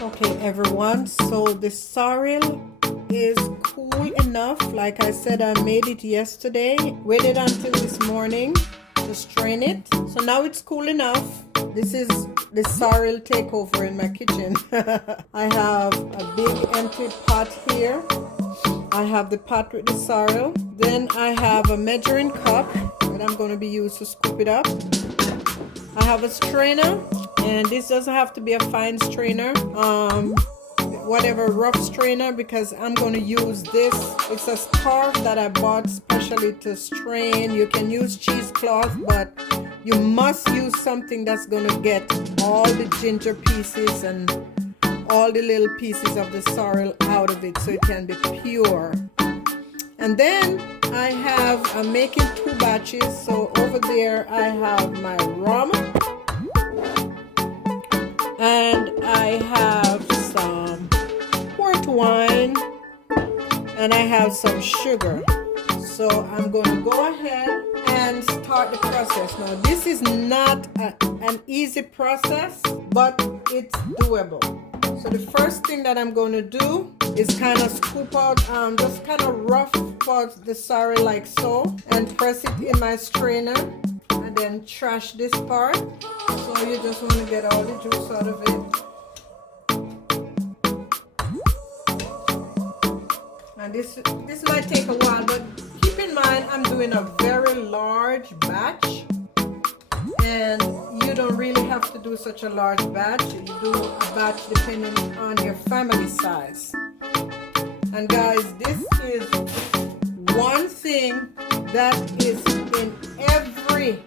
Okay, everyone, so the sorrel is cool enough. Like I said, I made it yesterday, waited until this morning to strain it. So now it's cool enough. This is the sorrel takeover in my kitchen. I have a big empty pot here. I have the pot with the sorrel. Then I have a measuring cup that I'm going to be used to scoop it up. I have a strainer, and this doesn't have to be a fine strainer, whatever rough strainer, because I'm going to use this. It's a scarf that I bought specially to strain. You can use cheesecloth, but you must use something that's going to get all the ginger pieces and all the little pieces of the sorrel out of it so it can be pure. And then I'm making 2 batches. So over there I have my rum, and I have some port wine, and I have some sugar. So I'm going to go ahead and start the process. Now this is not an easy process, but it's doable. So the first thing that I'm going to do is kind of scoop out, just kind of rough out the sorrel like so, and press it in my strainer, and then trash this part. So you just want to get all the juice out of it. And this might take a while, but keep in mind I'm doing a very large batch, and you don't really have to do such a large batch. You do a batch depending on your family size. And guys, this is one thing that is in every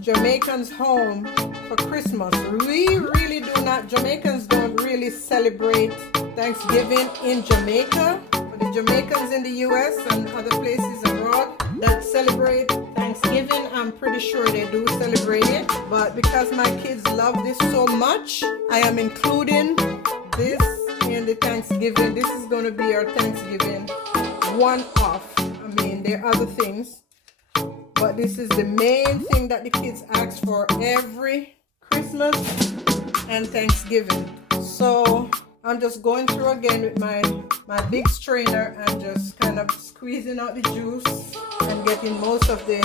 Jamaican's home for Christmas. Jamaicans don't really celebrate Thanksgiving in Jamaica. For the Jamaicans in the US and other places abroad that celebrate Thanksgiving, I'm pretty sure they do celebrate it. But because my kids love this so much, I am including this in the Thanksgiving. This is going to be our Thanksgiving one-off. I mean, there are other things, but this is the main thing that the kids ask for every Christmas and Thanksgiving. So I'm just going through again with my big strainer and just kind of squeezing out the juice and getting most of the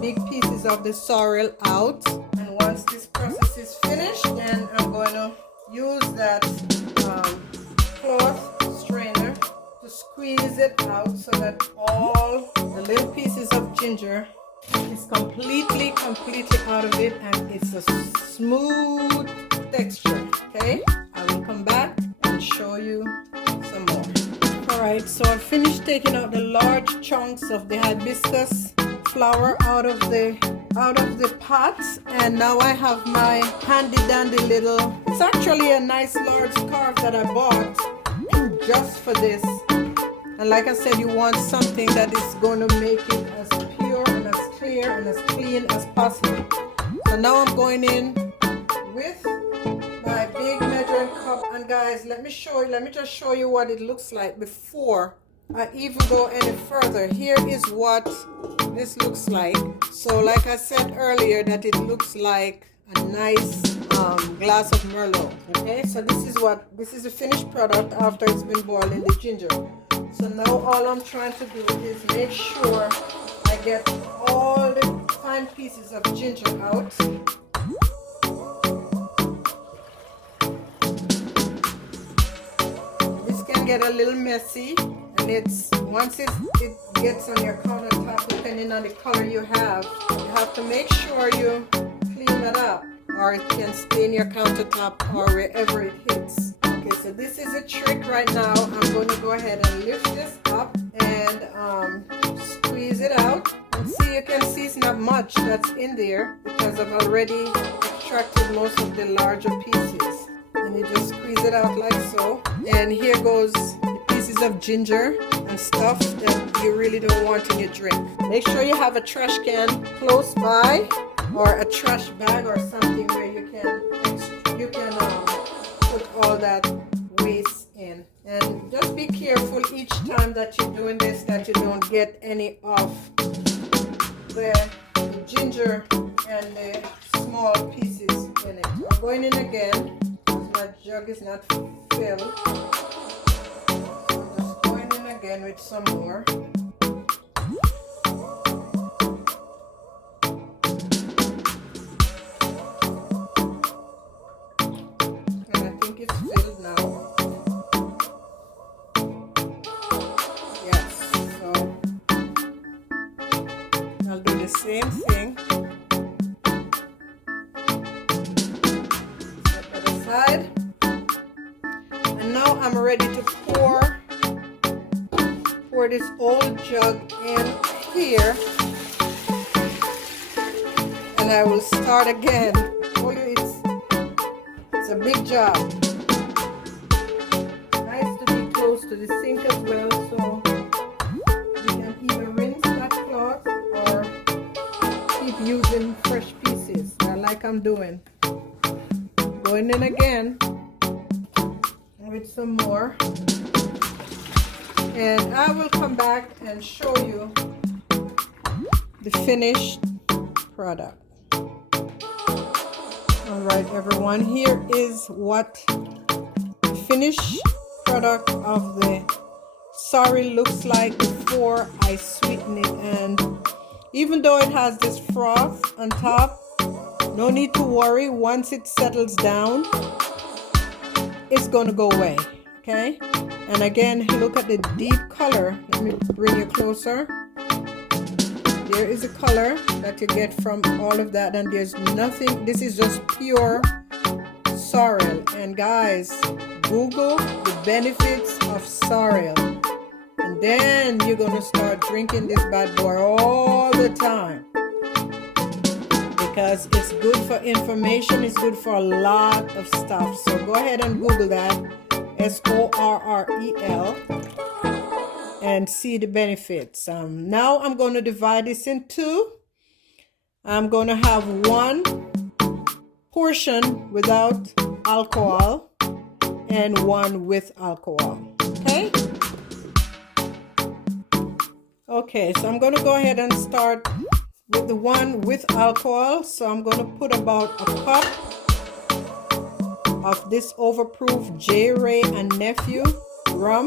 big pieces of the sorrel out. And once this process is finished, then I'm going to use that cloth strainer to squeeze it out so that all the little pieces of ginger is completely out of it, and it's a smooth texture. Okay, I will come back and show you some more. Alright, so I finished taking out the large chunks of the hibiscus flower out of the pot, and now I have my handy dandy little, it's actually a nice large scarf that I bought just for this. And like I said, you want something that is going to make it as pure and as clear and as clean as possible. So now I'm going in with my big measuring cup, and guys, let me just show you what it looks like before I even go any further. Here is what this looks like. So like I said earlier, that it looks like a nice glass of Merlot. Okay, so this is the finished product after it's been boiled in the ginger. So now all I'm trying to do is make sure I get all the fine pieces of ginger out. This can get a little messy, and once it gets on your countertop, depending on the color you have to make sure you clean that up, or it can stain your countertop or wherever it hits. Okay, so this is a trick right now. I'm going to go ahead and lift this up and squeeze it out. And see, you can see it's not much that's in there because I've already extracted most of the larger pieces. And you just squeeze it out like so. And here goes the pieces of ginger and stuff that you really don't want in your drink. Make sure you have a trash can close by, or a trash bag or something where you can put all that waste in. And just be careful each time that you're doing this that you don't get any of the ginger and the small pieces in it. I'm going in again because my jug is not filled. So I'm just going in again with some more. And I think it's filled now. Yes, so I'll do the same thing. Set that aside. And now I'm ready to pour this old jug in here. And I will start again. I told you it's a big job. Nice to be close to the sink as well, so you can either rinse that cloth or keep using fresh pieces, like I'm doing. Going in again with some more, and I will come back and show you the finished product. All right, everyone, here is what the finished product of the sorrel looks like before I sweeten it. And even though it has this froth on top, no need to worry. Once it settles down, it's going to go away. Okay, and again, look at the deep color. Let me bring you closer. There is a color that you get from all of that, and there's nothing. This is just pure sorrel. And guys, Google the benefits of sorrel, and then you're gonna start drinking this bad boy all the time, because it's good for information. It's good for a lot of stuff. So go ahead and Google that, SORREL, and see the benefits. Now I'm going to divide this in two. I'm going to have one portion without alcohol and one with alcohol. Okay, so I'm going to go ahead and start with the one with alcohol. So I'm going to put about a cup of this overproof J. Ray and Nephew rum.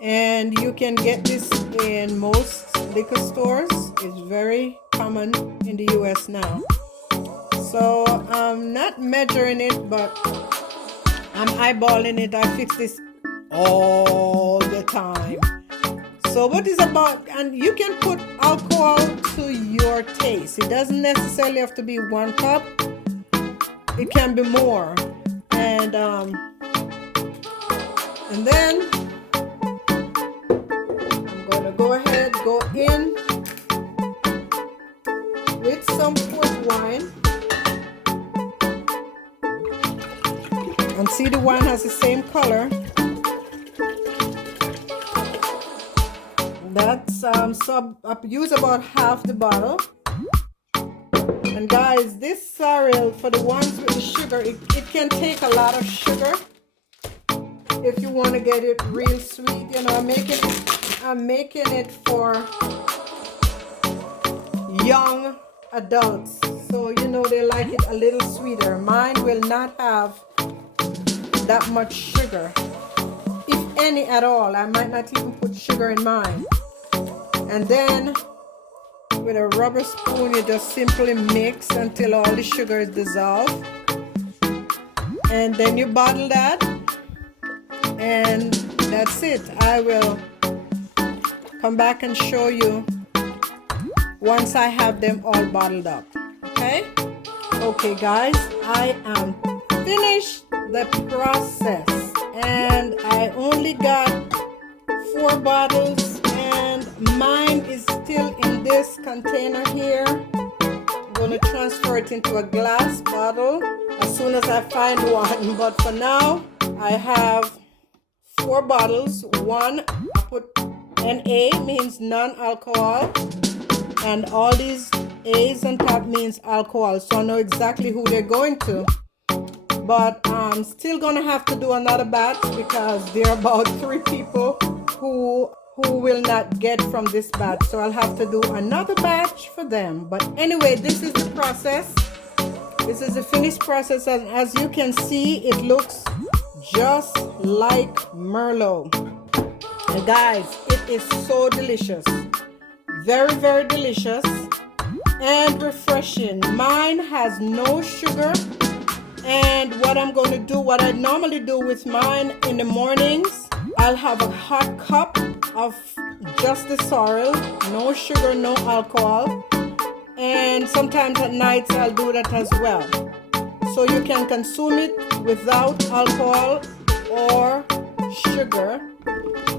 And you can get this in most liquor stores. It's very common in the US now. So I'm not measuring it, but I'm eyeballing it. I fix this all the time. So what is about, and you can put alcohol to your taste. It doesn't necessarily have to be 1 cup. It can be more. And then go ahead, go in with some port wine, and see the wine has the same color. That's so I use about half the bottle. And guys, this sorrel, for the ones with the sugar, it can take a lot of sugar if you want to get it real sweet. You know, I'm making it for young adults, so you know they like it a little sweeter. Mine will not have that much sugar, if any at all. I might not even put sugar in mine. And then with a rubber spoon, you just simply mix until all the sugar is dissolved, and then you bottle that, and that's it. I will come back and show you once I have them all bottled up. Okay guys, I am finished the process, and I only got 4 bottles, and mine is still in this container here. I'm going to transfer it into a glass bottle as soon as I find one, but for now I have 4 bottles. One, I put NA, means non-alcohol, and all these A's on top means alcohol, so I know exactly who they're going to. But I'm still gonna have to do another batch, because there are about 3 people who will not get from this batch, so I'll have to do another batch for them. But anyway, this is the process. This is the finished process, and as you can see, it looks just like Merlot. And guys, it is so delicious. Very, very delicious and refreshing. Mine has no sugar. And what I'm going to do, what I normally do with mine in the mornings, I'll have a hot cup of just the sorrel, no sugar, no alcohol. And sometimes at nights I'll do that as well. So you can consume it without alcohol or sugar,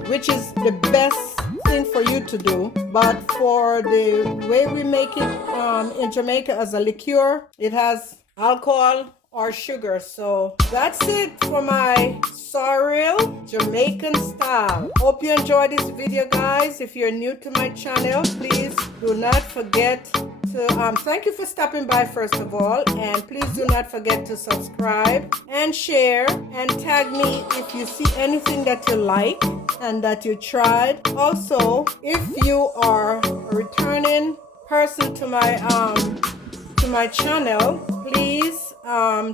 which is the best thing for you to do. But for the way we make it in Jamaica as a liqueur, it has alcohol or sugar. So that's it for my Sorrel Jamaican style. Hope you enjoyed this video, guys. If you're new to my channel, please do not forget to thank you for stopping by first of all, and please do not forget to subscribe and share and tag me if you see anything that you like and that you tried. Also, if you are a returning person to my channel, please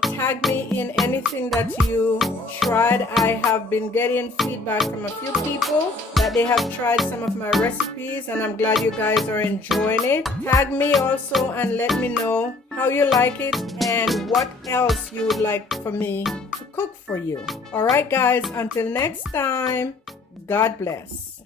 tag me in anything that you tried. I have been getting feedback from a few people that they have tried some of my recipes, and I'm glad you guys are enjoying it. Tag me also and let me know how you like it and what else you would like for me to cook for you. All right, guys, until next time, God bless.